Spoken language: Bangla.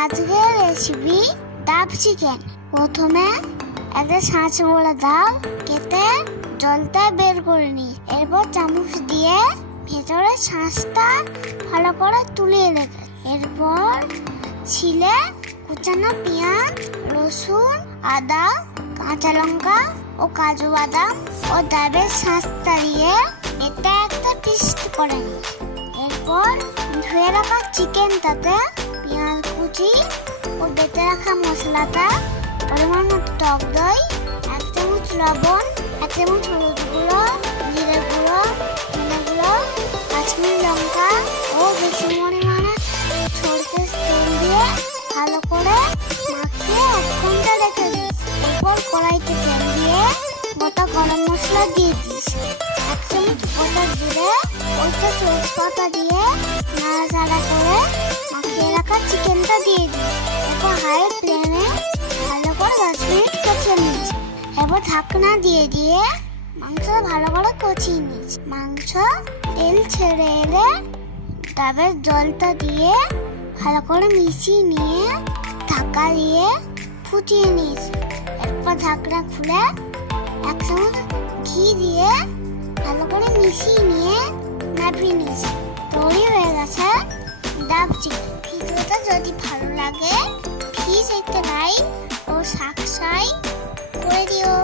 আজকের রেসিপি ডাব চিকেন। প্রথমে একটা শাঁস বড়া ডাব কেটে জলটা বের করে নিই। এরপর চামচ দিয়ে ভেতরে শাঁসটা ভালো করে তুলে রেখে, এরপর ছিলে কুচানো পেঁয়াজ, রসুন, আদা, কাঁচা লঙ্কা ও কাজু বাদাম ও ডাবের শাঁসটা দিয়ে এটা একটা পেস্ট করে নিই। এরপর ধুয়ে রাখা চিকেনটাতে পেঁয়াজ কুচি ও বেটে রাখা মশলাটা, পরিমাণ মতো টক দই, 1 চামচ লবণ, 1 চামচ হলুদ গুঁড়ো, জিরে গুঁড়ো, ধনে গুঁড়ো, কাশ্মীরি লঙ্কা ও বেশি পরিমাণে সরষের তেল দিয়ে ভালো করে মাখিয়ে 1 ঘন্টা রেখে দিস। এরপর কড়াইতে তেল দিয়ে গোটা গরম মশলা দিয়ে দিস, 1 চামচ গোটা জিরে, ওইটা তেজপাতা দিয়ে নাড়াচাড়া করে মাখিয়ে রাখা চিকেনটা দিয়ে দিই। এরপর হাই ফ্লেমে ভালো করে 10 মিনিট কষিয়ে নিস। এরপর ঢাকনা দিয়ে দিয়ে মাংস ভালো করে কষিয়ে নিস। মাংস তেল ছেড়ে এলে ডাবের জলটা দিয়ে ভালো করে মিশিয়ে নিয়ে ঢাকা দিয়ে ফুটিয়ে নিস। এরপর ঢাকনা খুলে 1 চামচ ঘি দিয়ে ভালো করে মিশিয়ে নিয়ে নামিয়ে নিস। তৈরি হয়ে গেছে ডাব চিকেন। ভিডিওটা যদি ভালো লাগে প্লিজ একটা লাইক ও সাবস্ক্রাইব করে দিও।